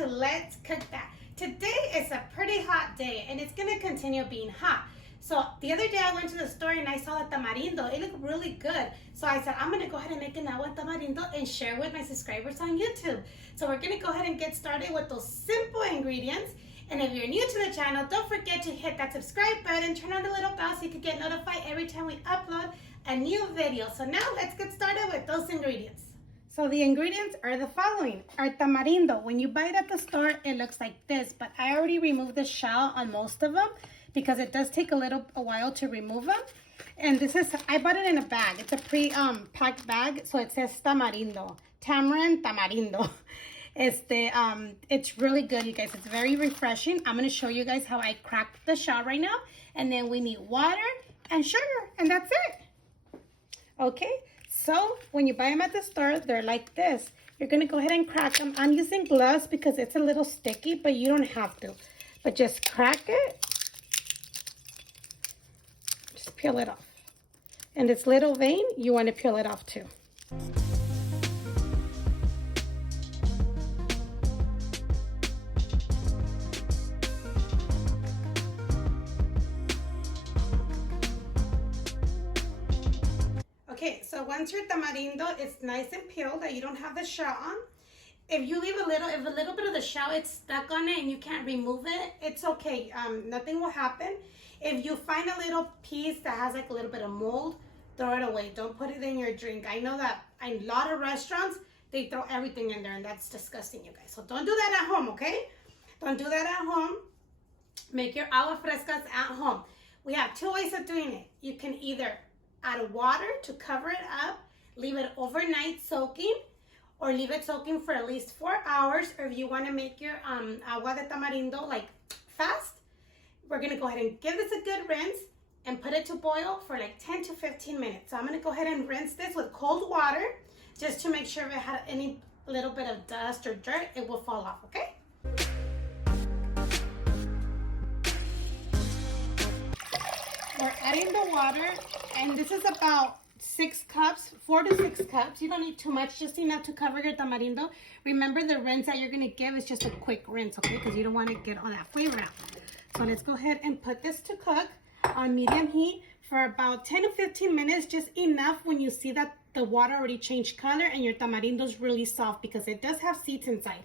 to Let's Cook That. Today is a pretty hot day and it's gonna continue being hot. So the other day I went to the store and I saw the tamarindo. It looked really good. So I said, I'm gonna go ahead and make an agua tamarindo and share with my subscribers on YouTube. So we're gonna go ahead and get started with those simple ingredients. And if you're new to the channel, don't forget to hit that subscribe button, turn on the little bell so you can get notified every time we upload a new video. So now let's get started with those ingredients. So the ingredients are the following. Our tamarindo, when you buy it at the store, it looks like this, but I already removed the shell on most of them because it does take a while to remove them. And this is, I bought it in a bag. It's a pre-packed bag, so it says tamarindo, tamarindo. It's really good, you guys. It's very refreshing. I'm gonna show you guys how I cracked the shell right now. And then we need water and sugar, and that's it. Okay, so when you buy them at the store, they're like this. You're gonna go ahead and crack them. I'm using gloves because it's a little sticky, but you don't have to. But just crack it. Just peel it off. And this little vein, you want to peel it off too. Okay, so once your tamarindo is nice and peeled, that you don't have the shell on, if you leave if a little bit of the shell is stuck on it and you can't remove it, it's okay. Nothing will happen. If you find a little piece that has like a little bit of mold, throw it away. Don't put it in your drink. I know that in a lot of restaurants, they throw everything in there and that's disgusting, you guys. So don't do that at home, okay? Don't do that at home. Make your agua frescas at home. We have two ways of doing it. You can either add water to cover it up, leave it overnight soaking, or leave it soaking for at least 4 hours. Or if you want to make your agua de tamarindo like fast, we're gonna go ahead and give this a good rinse and put it to boil for like 10 to 15 minutes. So I'm gonna go ahead and rinse this with cold water just to make sure if it had any little bit of dust or dirt, it will fall off, okay? We're adding the water, and this is about 6 cups, 4 to 6 cups. You don't need too much, just enough to cover your tamarindo. Remember, the rinse that you're gonna give is just a quick rinse, okay? Because you don't want to get all that flavor out. So let's go ahead and put this to cook on medium heat for about 10 to 15 minutes, just enough when you see that the water already changed color and your tamarindo is really soft because it does have seeds inside.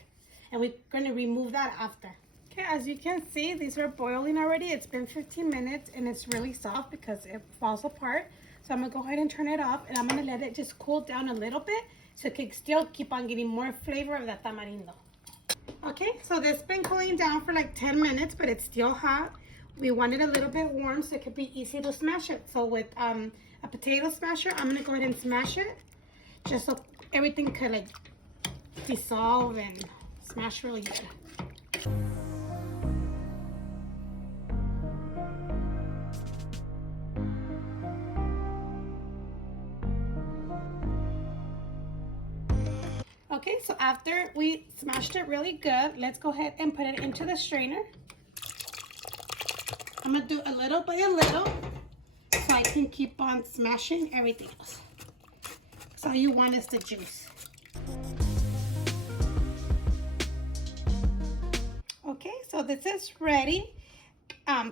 And we're gonna remove that after. Okay, as you can see, these are boiling already. It's been 15 minutes and it's really soft because it falls apart. So I'm gonna go ahead and turn it off and I'm gonna let it just cool down a little bit so it can still keep on getting more flavor of the tamarindo. Okay, so this has been cooling down for like 10 minutes, but it's still hot. We want it a little bit warm so it could be easy to smash it. So with a potato smasher, I'm gonna go ahead and smash it just so everything could like dissolve and smash really good. Okay, so after we smashed it really good, let's go ahead and put it into the strainer. I'm gonna do a little by a little so I can keep on smashing everything else. So all you want is the juice. Okay, so this is ready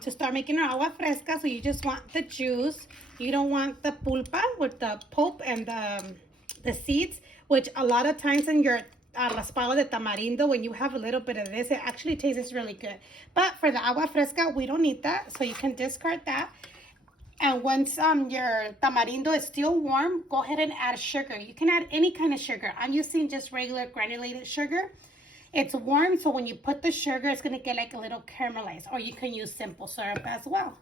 to start making our agua fresca. So you just want the juice. You don't want the pulpa with the pulp and the seeds, which a lot of times in your raspado de tamarindo, when you have a little bit of this, it actually tastes really good. But for the agua fresca, we don't need that, so you can discard that. And once your tamarindo is still warm, go ahead and add sugar. You can add any kind of sugar. I'm using just regular granulated sugar. It's warm, so when you put the sugar, it's gonna get like a little caramelized, or you can use simple syrup as well.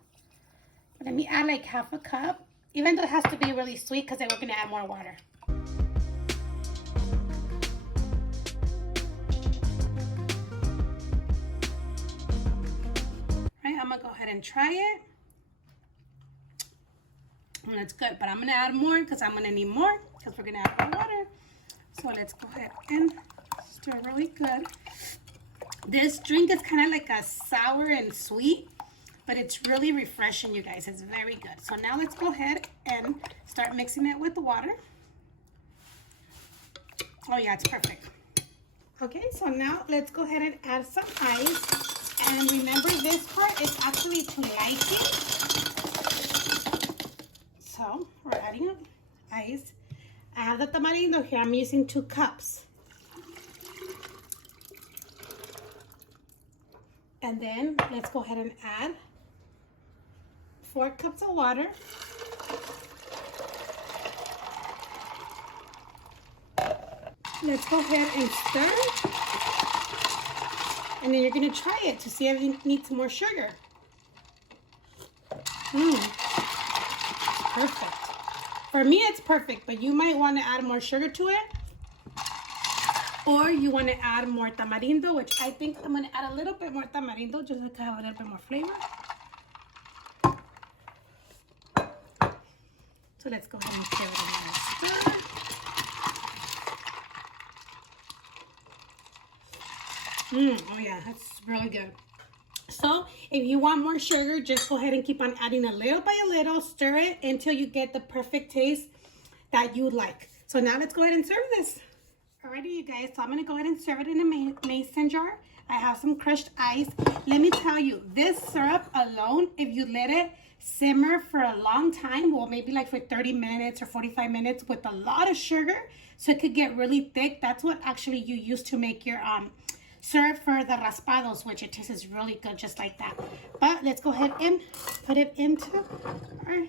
Let me add like half a cup, even though it has to be really sweet because then we're gonna add more water. I'm gonna go ahead and try it. And it's good, but I'm gonna add more because I'm gonna need more because we're gonna add more water. So let's go ahead and stir really good. This drink is kind of like a sour and sweet, but it's really refreshing, you guys. It's very good. So now let's go ahead and start mixing it with the water. Oh yeah, it's perfect. Okay, so now let's go ahead and add some ice. And remember, this part is actually to liking. So we're adding ice. I have the tamarindo here. I'm using 2 cups. And then let's go ahead and add 4 cups of water. Let's go ahead and stir. And then you're going to try it to see if it needs more sugar. Perfect. For me, it's perfect, but you might want to add more sugar to it. Or you want to add more tamarindo, which I think I'm going to add a little bit more tamarindo just to have a little bit more flavor. So let's go ahead and give it a little stir. Oh yeah, that's really good. So if you want more sugar, just go ahead and keep on adding a little by a little. Stir it until you get the perfect taste that you like. So now let's go ahead and serve this. Alrighty, you guys, so I'm going to go ahead and serve it in a mason jar. I have some crushed ice. Let me tell you, this syrup alone, if you let it simmer for a long time, well, maybe like for 30 minutes or 45 minutes with a lot of sugar, so it could get really thick. That's what actually you use to make your syrup for the raspados, which it tastes really good just like that. But let's go ahead and put it into our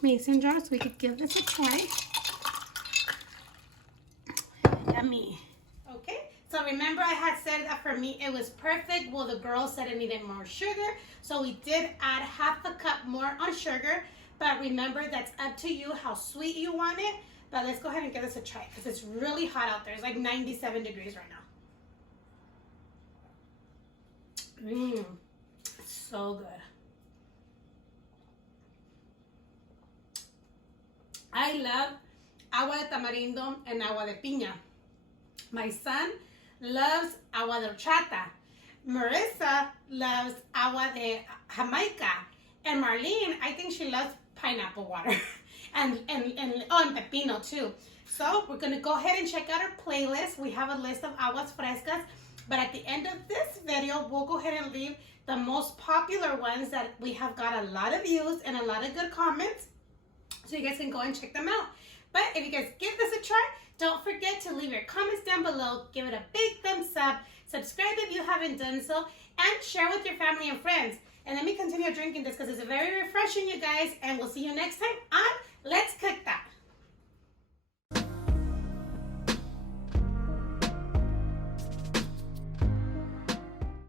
mason jar so we could give this a try. Yummy. Okay, so remember I had said that for me it was perfect. Well, the girls said it needed more sugar, so we did add half a cup more on sugar. But remember, that's up to you how sweet you want it. But let's go ahead and give this a try because it's really hot out there. It's like 97 degrees right now. So good. I love agua de tamarindo and agua de piña. My son loves agua de horchata. Marissa loves agua de Jamaica. And Marlene, I think she loves pineapple water. and pepino too. So we're going to go ahead and check out our playlist. We have a list of aguas frescas. But at the end of this video, we'll go ahead and leave the most popular ones that we have got a lot of views and a lot of good comments. So you guys can go and check them out. But if you guys give this a try, don't forget to leave your comments down below. Give it a big thumbs up. Subscribe if you haven't done so. And share with your family and friends. And let me continue drinking this because it's very refreshing, you guys. And we'll see you next time on Let's Cook That.